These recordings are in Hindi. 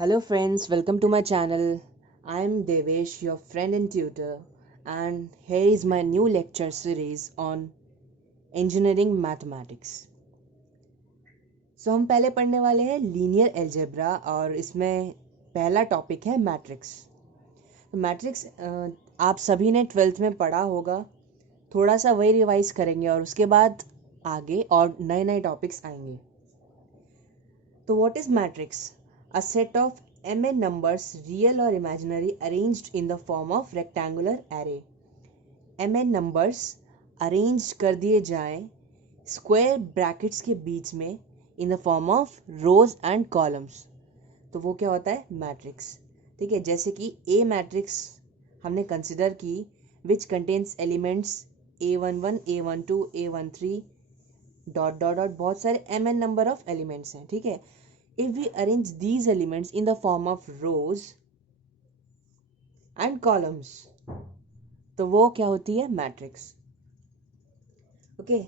Hello, friends, welcome to my channel. I'm Devesh, your friend and tutor, and here is my new lecture series on engineering mathematics. हम पहले पढ़ने वाले हैं लीनियर अलजेब्रा और इसमें पहला टॉपिक है मैट्रिक्स। मैट्रिक्स आप सभी ने 12th में पढ़ा होगा, थोड़ा सा वही रिवाइज करेंगे और उसके बाद आगे और नए नए टॉपिक्स आएंगे। तो what is matrix? A set of mn numbers, real or imaginary, arranged in the form of rectangular array. mn numbers arranged कर दिए जाएं स्क्वायर ब्रैकेट्स के बीच में in the form of rose and columns, तो वो क्या होता है? मैट्रिक्स। ठीक है, जैसे कि ए मैट्रिक्स हमने कंसिडर की which contains elements A11, A12, A13 dot dot dot, बहुत सारे mn नंबर ऑफ एलिमेंट्स हैं। ठीक है, if we arrange these elements in the form of rows and columns, तो वो क्या होती है? Matrix. Okay,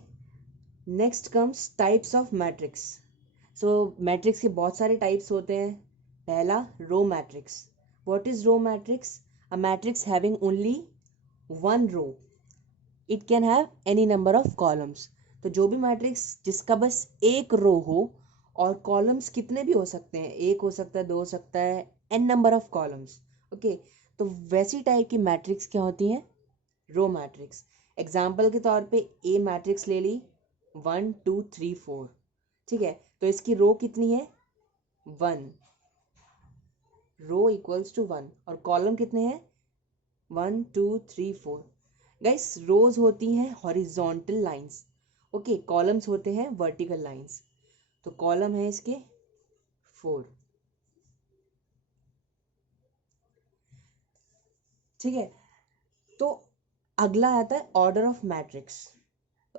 next comes types of matrix. So matrix के बहुत सारे टाइप्स होते हैं। पहला, row matrix. What is row matrix? A matrix having only one row, it can have any number of columns. तो जो भी मैट्रिक्स जिसका बस एक रो हो और कॉलम्स कितने भी हो सकते हैं, एक हो सकता है, दो हो सकता है, n number of columns. Okay, तो वैसी टाइप की मैट्रिक्स क्या होती हैं? Row matrix. एग्जाम्पल के तौर पे ए मैट्रिक्स ले ली, 1 2 3 4। ठीक है, तो इसकी रो कितनी है? 1, रो इक्वल्स टू 1, और कॉलम कितने हैं? 1 2 3 4। गाइस, रोज होती हैं हॉरिजॉन्टल लाइंस, ओके, कॉलम्स होते हैं वर्टिकल लाइंस। तो कॉलम है इसके 4। ठीक है, तो अगला आता है order of matrix.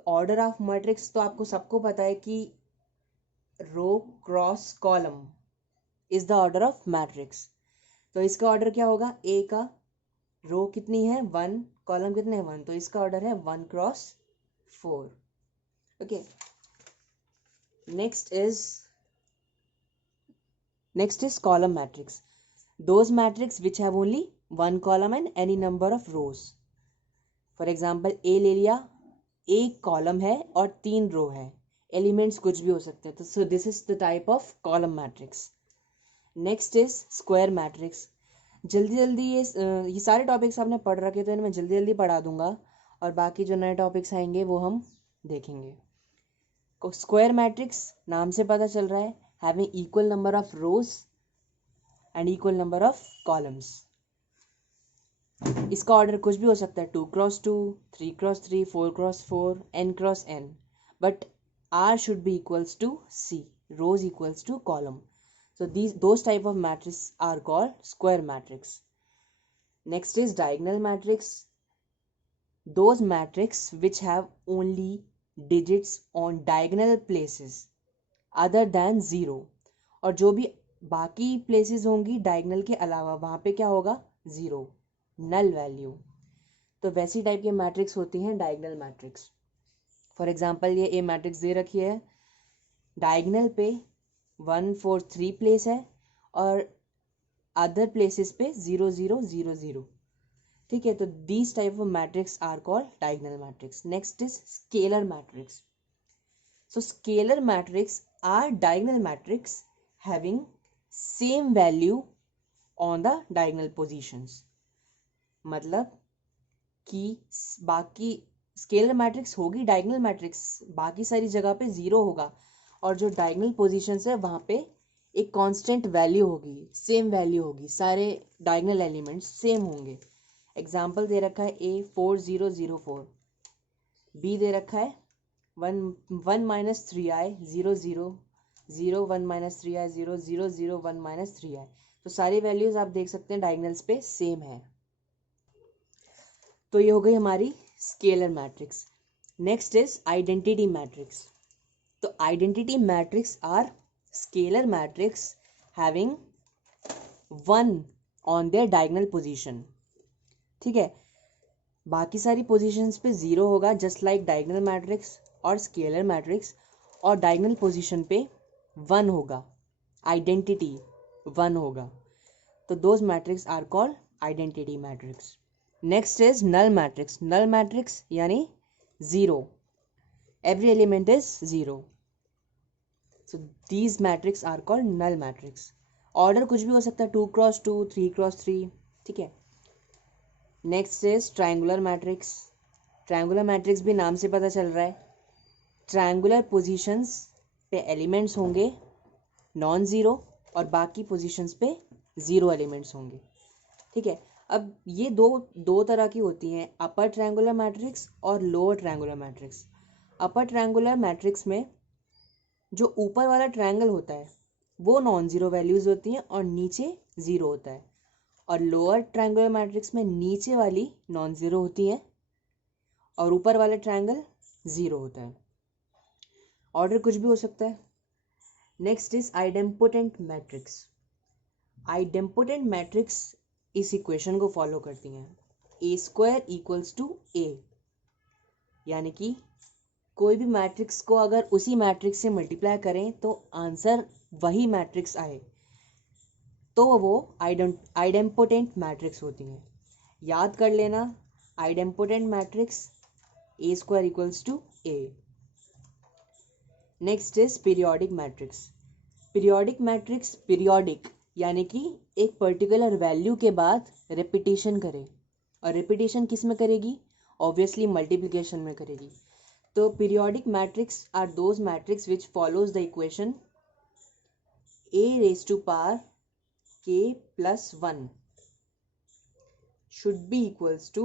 Order of matrix तो आपको सबको पता है कि row cross column is the order of matrix. तो इसका ऑर्डर क्या होगा? ए का रो कितनी है? 1, कॉलम कितने हैं? 1, तो इसका ऑर्डर है 1 cross 4। Okay, next is column matrix. Those matrix which have only one column and any number of rows. For example A ले लिया, एक कॉलम है और 3 रो है, एलिमेंट्स कुछ भी हो सकते हैं, तो so this is the type of column matrix. Next is square matrix. जल्दी जल्दी ये सारे टॉपिक्स आपने पढ़ रखे, तो इन्हें मैं जल्दी जल्दी पढ़ा दूंगा और बाकी जो नए टॉपिक्स आएंगे वो हम देखेंगे। स्क्वायर मैट्रिक्स नाम से पता चल रहा है, having equal number of rose and equal number of columns. इसका ऑर्डर कुछ भी हो सकता है, 2 cross 2, 3 cross 3, 4 cross 4, n cross n, but r should be equals to c, rows equals to column. So those type of matrices are called square matrix. Next is diagonal matrix. Those matrix which have only digits on diagonal places other than 0, और जो भी बाकी प्लेसेस होंगी डायगनल के अलावा, वहाँ पे क्या होगा? 0, नल वैल्यू। तो वैसी टाइप की मैट्रिक्स होती हैं डायगनल मैट्रिक्स। फॉर एग्जांपल ये ए मैट्रिक्स दे रखी है, डायगनल पे 1 4 3 प्लेस है और अदर प्लेसेस पे 0 0 0 0। ठीक है, तो these type of matrix are called diagonal matrix. Next is scalar matrix. So scalar matrix are diagonal matrix having same value on the diagonal positions. मतलब कि बाकी स्केलर मैट्रिक्स होगी डायगनल मैट्रिक्स, बाकी सारी जगह पे 0 होगा और जो डायगनल पोजीशंस है वहाँ पे एक कांस्टेंट वैल्यू होगी, सेम वैल्यू होगी, सारे डायगनल एलिमेंट्स सेम होंगे। एग्जांपल दे रखा है ए 4 0 0 4, बी दे रखा है 1 1 minus 3i 0 0 0 1 minus 3i 0 0 0 1 minus 3i। तो सारी वैल्यूज आप देख सकते हैं डायगनल्स पे सेम है। तो ये हो गई हमारी scalar matrix. Next is identity matrix. तो identity matrix are scalar matrix having 1 on their diagonal position. ठीक है, बाकी सारी पोजीशंस पे 0 होगा, जस्ट लाइक डायगनल मैट्रिक्स और स्केलर मैट्रिक्स, और डायगनल पोजीशन पे 1 होगा। आइडेंटिटी 1 होगा, तो those matrix are called identity matrix. Next is null matrix. Null matrix यानी zero, every element is 0. So these matrix are called null matrix. Order कुछ भी हो सकता है, 2x2, 3x3. ठीक है. Next is triangular matrix. Triangular matrix भी नाम से पता चल रहा है, ट्रायंगुलर पोजीशंस पे एलिमेंट्स होंगे नॉन ज़ीरो और बाकी पोजीशंस पे ज़ीरो एलिमेंट्स होंगे. ठीक है. अब ये दो तरह की होती हैं, अपर ट्रायंगुलर मैट्रिक्स और lower triangular matrix. Upper triangular matrix में जो ऊपर वाला ट्रायंगल होता है वो नॉन ज़ीरो वैल्यूज़ होती हैं और नीचे ज़ीरो होता है, और लोअर ट्रायंगुलर मैट्रिक्स में नीचे वाली नॉन ज़ीरो होती हैं और ऊपर वाला ट्रायंगल ज़ीरो होता है. ऑर्डर कुछ भी हो सकता है. Next is idempotent matrix. Idempotent matrix इस इक्वेशन को फॉलो करती हैं, A² इक्वल्स टू A, यानी कि कोई भी मैट्रिक्स को अगर उसी मैट्रिक्स से मल्टीप्लाई करें तो आंसर वही मैट्रिक्स आए तो वो आइडेम्पोटेंट मैट्रिक्स होती हैं. याद कर लेना, idempotent matrix A² equals to A. Next is periodic matrix. Periodic matrix periodic यानी कि एक पर्टिकुलर वैल्यू के बाद रिपीटेशन करे, और रिपीटेशन किस में करेगी? ऑब्वियसली मल्टीप्लिकेशन में करेगी. तो periodic matrix are those matrix which follows the equation a raised to power k plus 1 should be equals to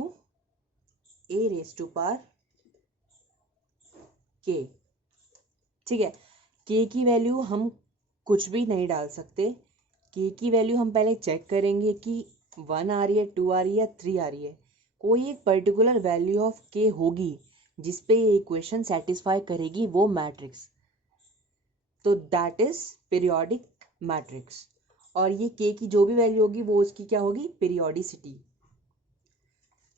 a raised to power k. ठीक है. k की वैल्यू हम कुछ भी नहीं डाल सकते. k की वैल्यू हम पहले चेक करेंगे कि 1 आ रही है, 2 आ रही है, 3 आ रही है. कोई एक पर्टिकुलर वैल्यू ऑफ k होगी जिस पे ये इक्वेशन सेटिस्फाई करेगी वो मैट्रिक्स, तो दैट इज पीरियोडिक मैट्रिक्स. और ये k की जो भी वैल्यू होगी वो उसकी क्या होगी? पीरियोडिसिटी.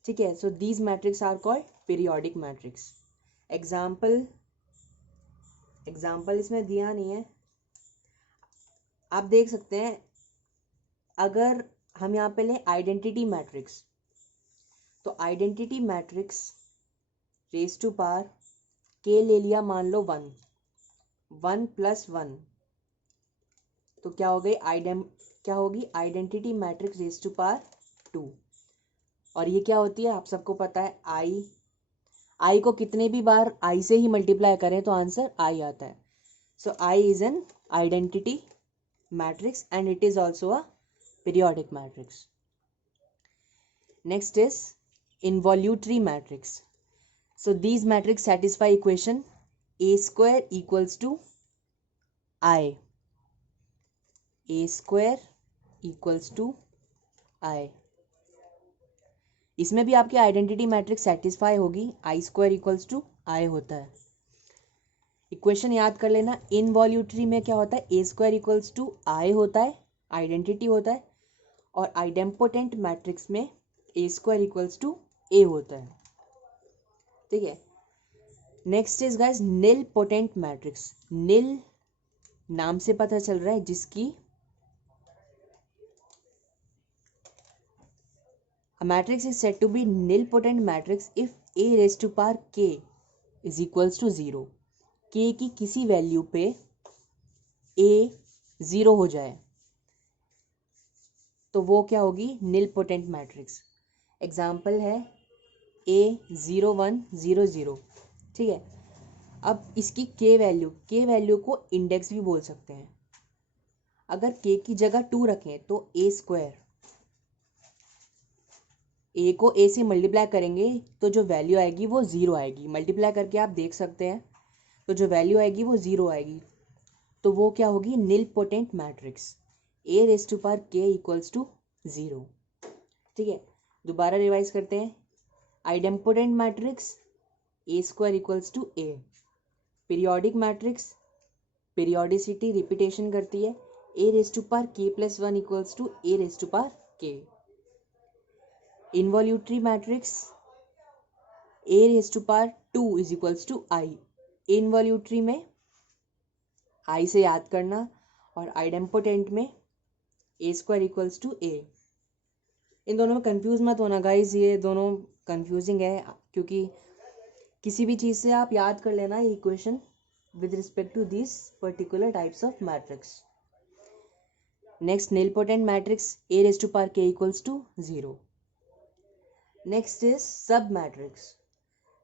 ठीक है. So these matrix are called periodic matrix. Example इसमें दिया नहीं है, आप देख सकते हैं. अगर हम यहाँ पे लें आइडेंटिटी मैट्रिक्स, तो identity matrix raise to power k ले लिया, मान लो 1, 1 प्लस 1, तो क्या हो गई? क्या होगी? Identity matrix raise to power 2. और ये क्या होती है? आप सबको पता है, आई को कितने भी बार आई से ही मल्टीप्लाई करें तो आंसर आई आता है. So I is an identity matrix and it is also a periodic matrix. Next is involutory matrix. So these matrix satisfy equation A² equals to I. A² equals to I. इसमें भी आपकी आइडेंटिटी मैट्रिक्स सेटिस्फाई होगी, I² इक्वल्स टू I होता है. इक्वेशन याद कर लेना. इनवॉल्यूटरी में क्या होता है? A² इक्वल्स टू I होता है, आइडेंटिटी होता है, और आइडेम्पोटेंट मैट्रिक्स में A² इक्वल्स टू A होता है. ठीक है. Next is guys nilpotent matrix. Nil नाम से पता चल रहा है जिसकी a matrix is said to be nilpotent matrix if a raised to power k is equals to 0. k की किसी वैल्यू पे a 0 हो जाए तो वो क्या होगी? Nilpotent matrix. एग्जाम्पल है A0100. ठीक है. अब इसकी k वैल्यू को इंडेक्स भी बोल सकते हैं. अगर k की जगह 2 रखें तो A², a को a से मल्टीप्लाई करेंगे तो जो वैल्यू आएगी वो 0 आएगी. मल्टीप्लाई करके आप देख सकते हैं, तो जो वैल्यू आएगी वो 0 आएगी. तो वो क्या होगी? Nilpotent matrix. a raise to power k equals to 0. ठीक है. दोबारा रिवाइज करते हैं. Idempotent matrix A² equals to A. Periodic matrix periodicity repetition करती है, a raise to power k plus 1 equals to a raise to power k. Involutory matrix a raise to power 2 is equals to I. Involutory में I से याद करना, और आइडेम्पोटेंट में ए स्क्वायर इक्वल्स टू ए। इन दोनों में कंफ्यूज मत होना गाइज, ये दोनों कंफ्यूजिंग है, क्योंकि किसी भी चीज़ से आप याद कर लेना ये equation with respect to these particular types of matrix. Next, nilpotent matrix a raised to power k equals to 0. Next is submatrix.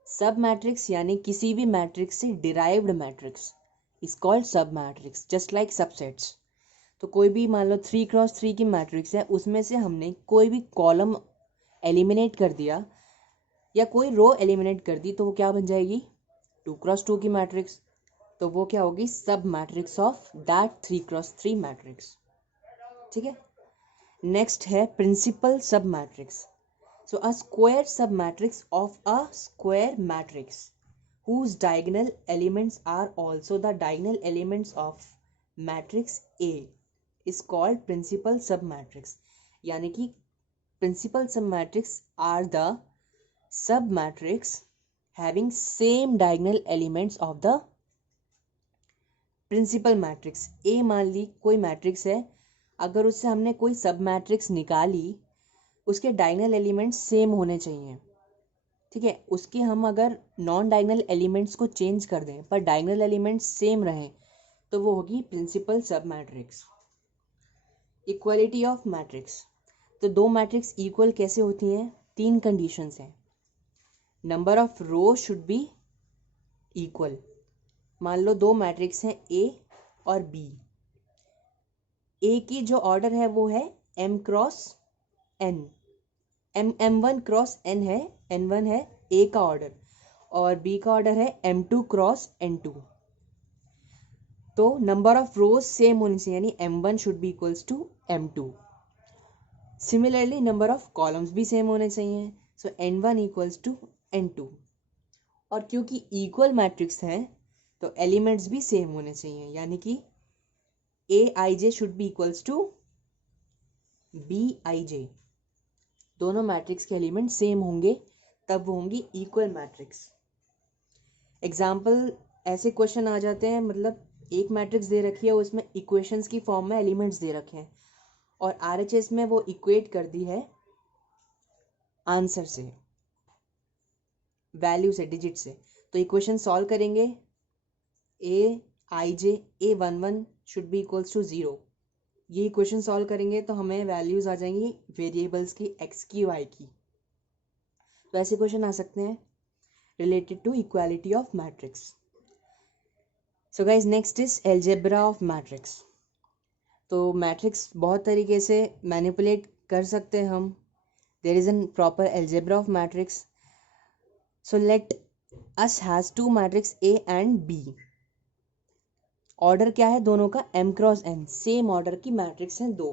Submatrix यानी किसी भी मैट्रिक्स से derived matrix is called submatrix, just like subsets. तो कोई भी मान लो 3x3 की मैट्रिक्स है, उसमें से हमने कोई भी कॉलम एलिमिनेट कर दिया या कोई रो एलिमिनेट कर दी, तो वो क्या बन जाएगी? 2x2 की मैट्रिक्स। तो वो क्या होगी? सब matrix of that 3x3 matrix. ठीक है। नेक्स्ट है प्रिंसिपल सब मैट्रिक्स। सो अ स्क्वायर सब matrix of a square matrix whose diagonal elements are also the diagonal elements of matrix A is called principal submatrix. यानी कि principal submatrix are the submatrix having same diagonal elements of the principal matrix. A मान ली कोई मैट्रिक्स है, अगर उससे हमने कोई सब मैट्रिक्स निकाली, उसके डायगोनल एलिमेंट्स सेम होने चाहिए। ठीक है। उसके हम अगर नॉन डायगोनल एलिमेंट्स को चेंज कर दें पर डायगोनल एलिमेंट्स सेम रहें, तो वो होगी प्रिंसिपल सब मैट्रिक्स। Equality of matrix. तो दो मैट्रिक्स इक्वल कैसे होती हैं? 3 कंडीशंस हैं। Number of row should be equal. मान लो दो मैट्रिक्स हैं ए और बी। ए की जो ऑर्डर है वो है m cross n, m1 cross n है, n1 है ए का ऑर्डर, और बी का ऑर्डर है m2 क्रॉस n2। तो नंबर ऑफ रोज सेम होनी चाहिए, यानी m1 should be equals to m2। Similarly number of columns भी सेम होने चाहिए, सो n1 इक्वल्स टू n2। और क्योंकि इक्वल मैट्रिक्स हैं तो एलिमेंट्स भी सेम होने चाहिए, यानी कि A I J should be equals to B I J. दोनों मैट्रिक्स के एलिमेंट सेम होंगे तब वो होंगी इक्वल मैट्रिक्स। एग्जाम्पल ऐसे क्वेश्चन आ जाते हैं, मतलब एक मैट्रिक्स दे रखी है, उसमें इक्वेशंस की फॉर्म में एलिमेंट्स दे रखे हैं और आरएचएस में वो इक्वेट कर दी है आंसर से, वैल्यू से, डिजिट से। तो इक्वेशन सॉल्व करेंगे, A I J A11 should be equals to 0। ये इक्वेशन सॉल्व करेंगे तो हमें वैल्यूज आ जाएंगी वेरिएबल्स की, एक्स की, वाई की। तो ऐसे क्वेश्चन आ सकते हैं related to equality of matrix. So guys next is algebra of matrix. तो मैट्रिक्स बहुत तरीके से मैनिपुलेट कर सकते हैं हम। There is an proper algebra of matrix. So let us has two matrix A and B. Order क्या है दोनों का? m cross n, same order की मैट्रिक्स हैं दो।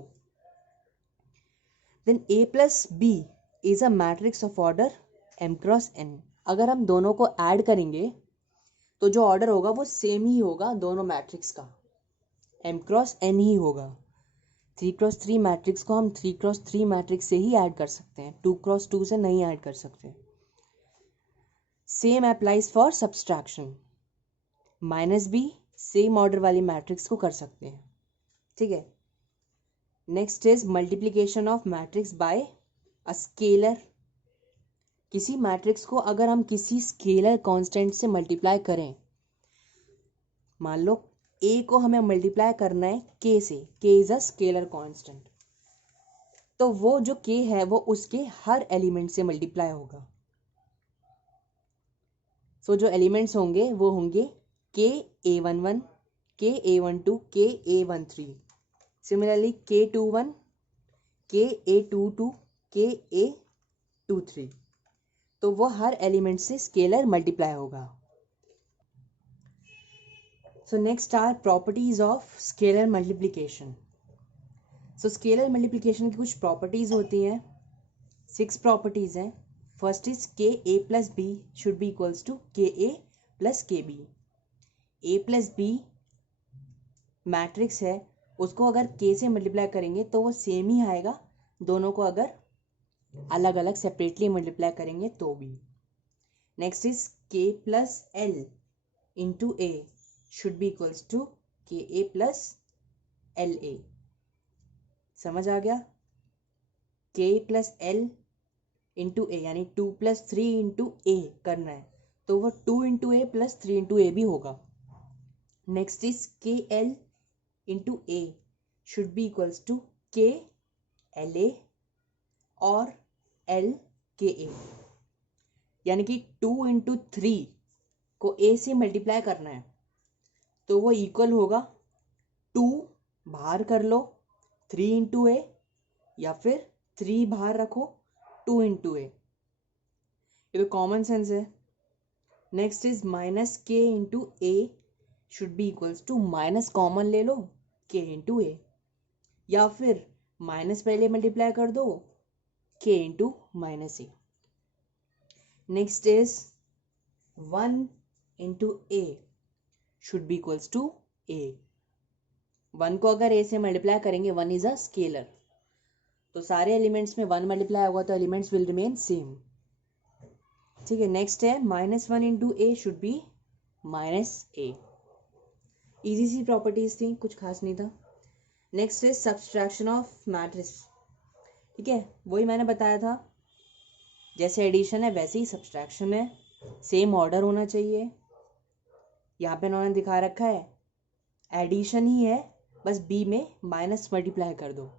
Then a plus B is a matrix of order m cross n। अगर हम दोनों को ऐड करेंगे तो जो ऑर्डर होगा वो सेम ही होगा दोनों मैट्रिक्स का, m क्रॉस n ही होगा। 3x3 मैट्रिक्स को हम 3x3 मैट्रिक्स से ही ऐड कर सकते हैं, 2x2 से नहीं ऐड कर सकते। Same applies for subtraction. Minus B same order वाली मैट्रिक्स को कर सकते हैं। ठीक है। Next is multiplication of matrix bye a scalar. किसी मैट्रिक्स को अगर हम किसी स्केलर कांस्टेंट से मल्टीप्लाई करें, मान लो ए को हमें मल्टीप्लाई करना है के से, के इज अ स्केलर कांस्टेंट, तो वो जो के है वो उसके हर एलिमेंट से मल्टीप्लाई होगा। सो जो एलिमेंट्स होंगे वो होंगे के A11, के A12, के A13, सिमिलरली K21, के A22, के A23। तो वो हर एलिमेंट से स्केलर मल्टीप्लाई होगा। So next are properties of scalar multiplication. So scalar multiplication की कुछ प्रॉपर्टीज होती हैं, 6 प्रॉपर्टीज हैं। First is K A plus B should be equals to K A plus K B. A plus B matrix है, उसको अगर के से मल्टीप्लाई करेंगे तो वो सेम ही आएगा, दोनों को अगर अलग अलग सेपरेटली मल्टीप्लाई करेंगे तो भी। Next is K plus L into A should be equals to K A plus L A. समझ आ गया? k plus L into A, यानी 2 प्लस 3 इंटू ए करना है, तो वो 2 into A plus 3 into A भी होगा. Next is K L into A should be equals to K L A और एल के ए, यानी कि 2 इंटू 3 को ए से मल्टीप्लाई करना है, तो वो इक्वल होगा 2 बाहर कर लो 3 इंटू ए, या फिर 3 बाहर रखो 2 इंटू ए. ये तो कॉमन सेंस है. Next is minus K into A should be equals to, minus common ले लो के इंटू ए, या फिर माइनस पहले मल्टीप्लाई कर दो K into minus A. Next is 1 into A should be equals to A. 1 को अगर ए से मल्टीप्लाई करेंगे, 1 इज अ स्केलर, तो सारे एलिमेंट्स में 1 मल्टीप्लाई होगा तो एलिमेंट्स विल रिमेन सेम. ठीक है. नेक्स्ट है -1 into A should be minus A. Easy सी प्रॉपर्टीज थी, कुछ खास नहीं था. नेक्स्ट है सब्सट्रैक्शन ऑफ मैट्रिक्स. ठीक है, वही मैंने बताया था, जैसे एडिशन है वैसे ही सब्सट्रैक्शन है, सेम ऑर्डर होना चाहिए. यहाँ पे उन्होंने दिखा रखा है एडिशन ही है, बस बी में माइनस मल्टीप्लाई कर दो.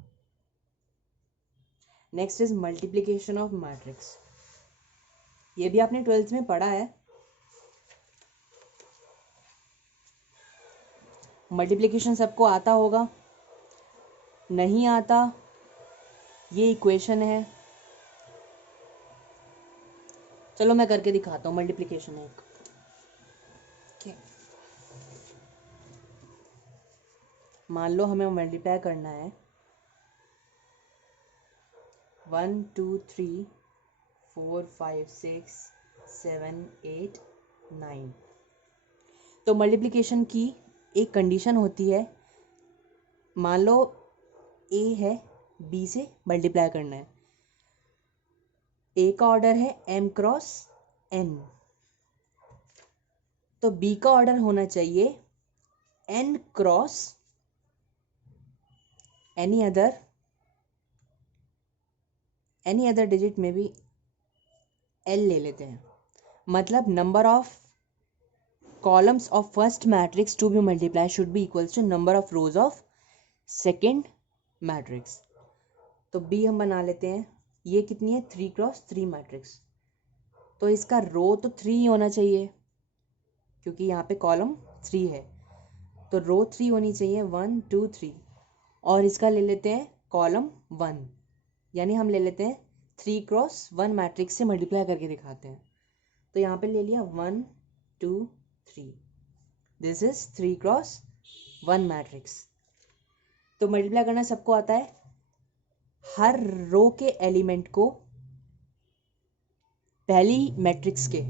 Next is multiplication of matrix. ये भी आपने 12th में पढ़ा है. मल्टीप्लिकेशन सबको आता होगा, नहीं आता ये इक्वेशन है. चलो मैं करके दिखाता हूँ मल्टीप्लिकेशन एक. मान लो हमें मल्टीप्लाई करना है 1 2 3 4 5 6 7 8 9. तो मल्टीप्लिकेशन की एक कंडीशन होती है. मान लो ए है, बी से मल्टीप्लाई करना है. ए का ऑर्डर है m क्रॉस n, तो बी का ऑर्डर होना चाहिए n cross any other digit में भी l ले लेते हैं. मतलब number of columns of first matrix to be multiply should be equals to number of rows of second matrix. तो बी हम बना लेते हैं, ये कितनी है 3 क्रॉस 3 मैट्रिक्स, तो इसका रो तो 3 ही होना चाहिए क्योंकि यहाँ पे कॉलम 3 है, तो रो 3 होनी चाहिए 1 2 3. और इसका ले लेते हैं कॉलम 1, यानी हम ले लेते हैं 3 क्रॉस 1 मैट्रिक्स से मल्टीप्लाई करके दिखाते हैं. तो यहाँ पे ले लिया 1 2 3, दिस इज 3 क्रॉस 1 मैट्रिक्स. तो मल्टीप्लाई करना सबको आता है. हर रो के एलिमेंट को पहली मैट्रिक्स के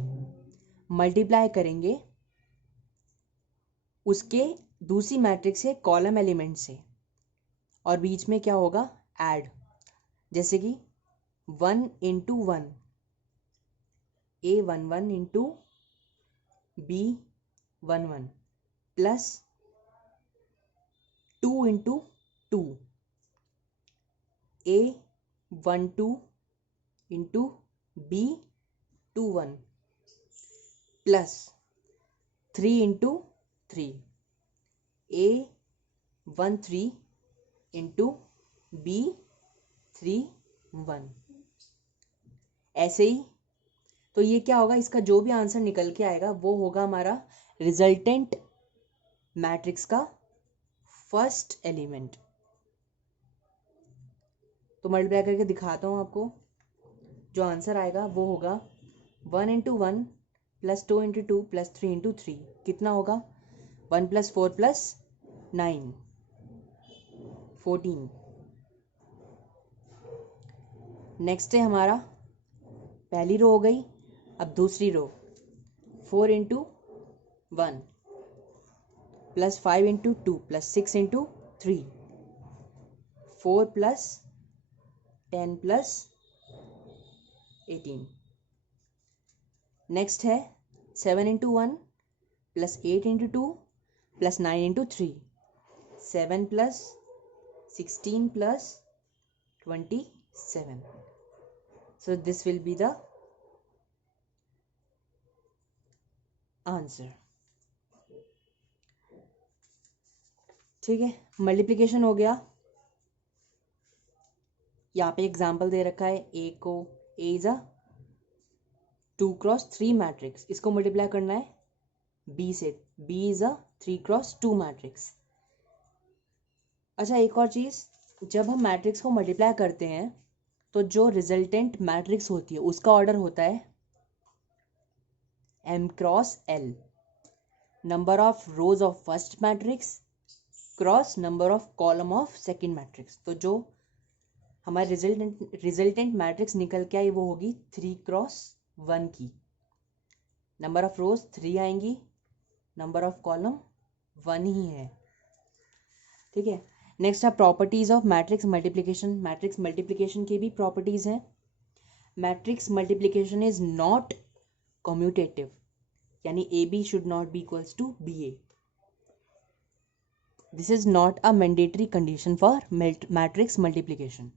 मल्टीप्लाई करेंगे उसके दूसरी मैट्रिक्स के कॉलम एलिमेंट से, और बीच में क्या होगा ऐड. जैसे कि 1 into 1 A11 into B11 plus 2 into 2 A12 into B21 plus 3 into 3 A13 into B31. ऐसे ही. तो ये क्या होगा, इसका जो भी आंसर निकल के आएगा वो होगा हमारा रिजल्टेंट मैट्रिक्स का फर्स्ट एलिमेंट. तो मल्टीप्लाई करके दिखाता हूँ आपको. जो आंसर आएगा वो होगा 1 into 1 plus 2 into 2 plus 3 into 3. कितना होगा 1 प्लस 4 प्लस 9 14. नेक्स्ट है हमारा पहली रो हो गई. अब दूसरी रो 4 into 1 plus 5 into 2 plus 6 into 3 4 plus 10 plus 18. Next है 7 into 1 plus 8 into 2 plus 9 into 3 7 plus 16 plus 27. So this will be the answer. ठीक है, मल्टीप्लिकेशन हो गया. यहाँ पे एग्जाम्पल दे रखा है ए को. A is a 2x3 matrix, इसको मल्टीप्लाई करना है बी से. B is a 3x2 matrix. अच्छा, एक और चीज़, जब हम मैट्रिक्स को मल्टीप्लाई करते हैं तो जो रिजल्टेंट मैट्रिक्स होती है उसका ऑर्डर होता है m cross l, number of rows of first matrix cross number of column of second matrix. तो जो हमारे रिजल्टेंट मैट्रिक्स निकल के आई वो होगी 3x1 की. नंबर ऑफ रोज 3 आएंगी, नंबर ऑफ कॉलम 1 ही है. ठीक है. नेक्स्ट है properties of matrix multiplication. Matrix multiplication की भी प्रॉपर्टीज हैं. Matrix multiplication is not commutative, यानी A B should not be equals to B A. This is not a mandatory condition for matrix multiplication.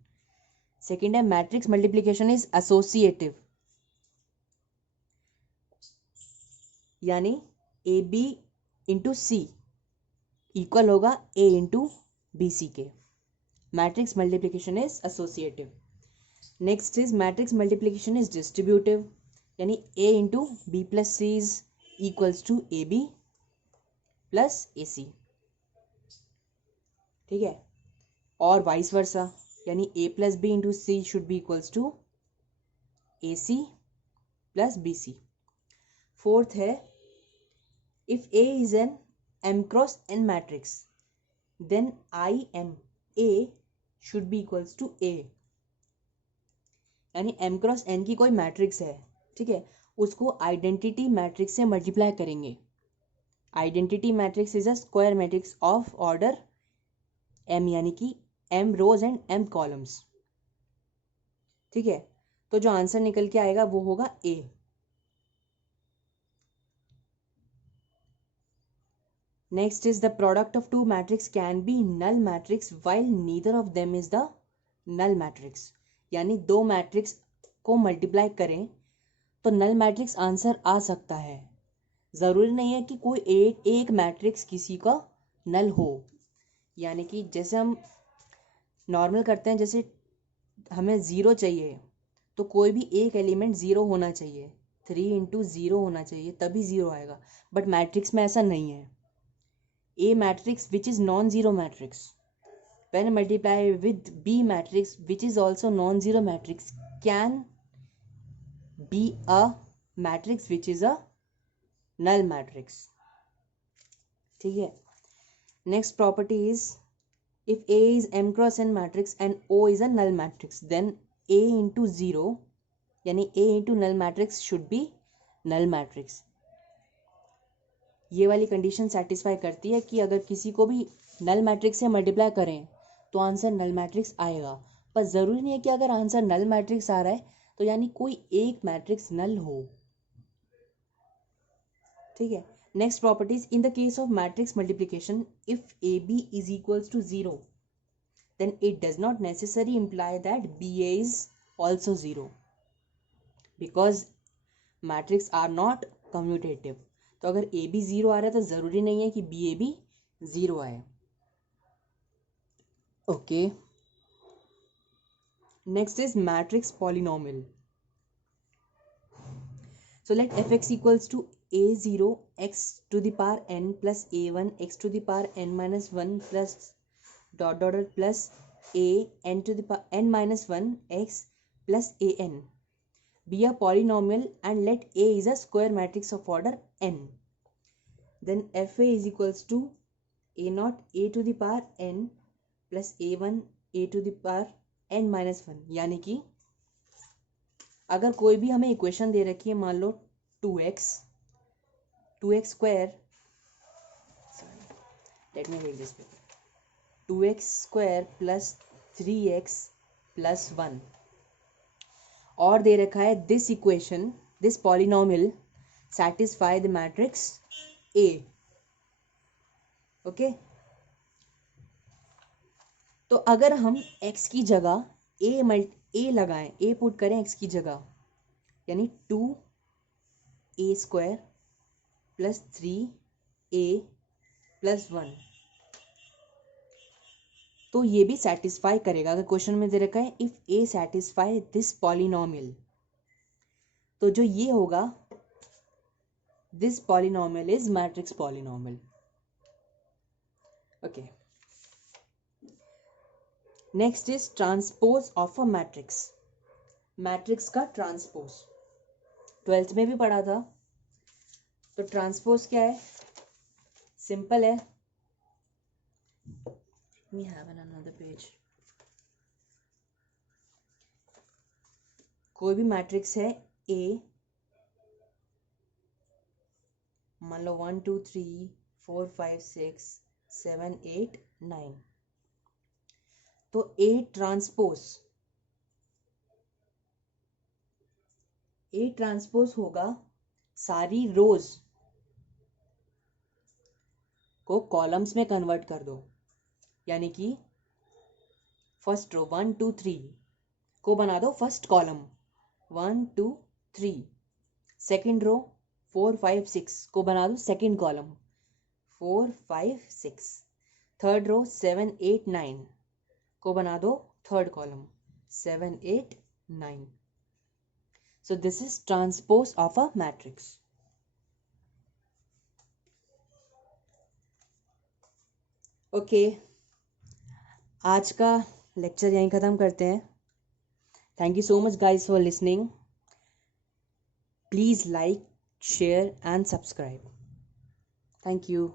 Second है मैट्रिक्स मल्टीप्लिकेशन इज एसोसिएटिव, यानी A B into C equal होगा ए इंटू बी सी के. Matrix multiplication is associative. Next is matrix multiplication is distributive, यानी A into B plus C is equals to A B plus A C. ठीक है. और वाइस वर्सा, यानी A plus B into C should be equals to A C plus B C. Fourth है if A is an m cross n matrix then I M A should be equals to A. यानी m क्रॉस n की कोई मैट्रिक्स है, ठीक है, उसको आइडेंटिटी मैट्रिक्स से मल्टीप्लाई करेंगे. Identity matrix is a square matrix of order m, यानी कि m rows and m columns. ठीक है. तो जो आंसर निकल के आएगा वो होगा a. Next is the product of two matrix can be null matrix while neither of them is the null matrix. यानी दो मैट्रिक्स को मल्टीप्लाई करें तो नल मैट्रिक्स आंसर आ सकता है. ज़रूरी नहीं है कि कोई एक मैट्रिक्स किसी का नल हो. यानी कि जैसे हम नॉर्मल करते हैं, जैसे हमें ज़ीरो चाहिए तो कोई भी एक एलिमेंट ज़ीरो होना चाहिए, 3 इंटू ज़ीरो होना चाहिए तभी ज़ीरो आएगा. बट मैट्रिक्स में ऐसा नहीं है. A matrix which is non-zero matrix when multiplied with B matrix which is also non-zero matrix can be a matrix which is a null matrix. ठीक है. Next property is if A is m cross n matrix and O is a null matrix then A into 0 यानी A into null matrix should be null matrix. ये वाली कंडीशन सेटिस्फाई करती है कि अगर किसी को भी नल मैट्रिक्स से मल्टीप्लाई करें तो आंसर नल मैट्रिक्स आएगा. पर ज़रूरी नहीं है कि अगर आंसर नल मैट्रिक्स आ रहा है तो यानी कोई एक मैट्रिक्स नल हो. ठीक है. Next properties in the case of matrix multiplication if A B is equals to 0 then it does not necessary imply that B A is also 0 because matrix are not commutative. तो अगर ए बी 0 आ रहा है तो ज़रूरी नहीं है कि बी ए बी 0 आए. Okay. Next is matrix polynomial. So let F X equals to a0 x to the power n plus a1 x to the power n minus 1 plus dot dot dot plus a n to the power n minus 1 x plus an be a polynomial and let A is a square matrix of order n. Then fa is equals to a naught a to the power n plus a1 a to the power n minus 1. यानी कि अगर कोई भी हमें इक्वेशन दे रखी है, मान लो 2x square, let me read this paper, 2x square plus 3x plus 1 और दे रखा है this equation, this polynomial satisfy the matrix A. Okay. तो अगर हम x की जगह ए लगाएं, ए पुट करें x की जगह, यानी 2a² प्लस 3a प्लस 1, तो ये भी सेटिस्फाई करेगा। अगर क्वेश्चन में दे रखा है if a satisfy this polynomial, तो जो ये होगा this polynomial is matrix polynomial. Okay, next is transpose of a matrix. Matrix का ट्रांसपोज 12th में भी पढ़ा था। तो ट्रांसपोज क्या है, सिंपल है। We have another page. कोई भी मैट्रिक्स है A, मान लो 1 2 3 4 5 6 7 8 9, तो A ट्रांसपोज होगा सारी रोज को कॉलम्स में कन्वर्ट कर दो, यानी कि फर्स्ट रो 1 2 3 को बना दो फर्स्ट कॉलम 1 2 3, सेकेंड रो 4 5 6 को बना दो सेकेंड कॉलम 4 5 6, थर्ड रो 7 8 9 को बना दो third column 7 8 9। So this is transpose of a matrix. Okay, आज का लेक्चर यहीं ख़त्म करते हैं। Thank you so much guys for listening. Please like, share and subscribe. Thank you.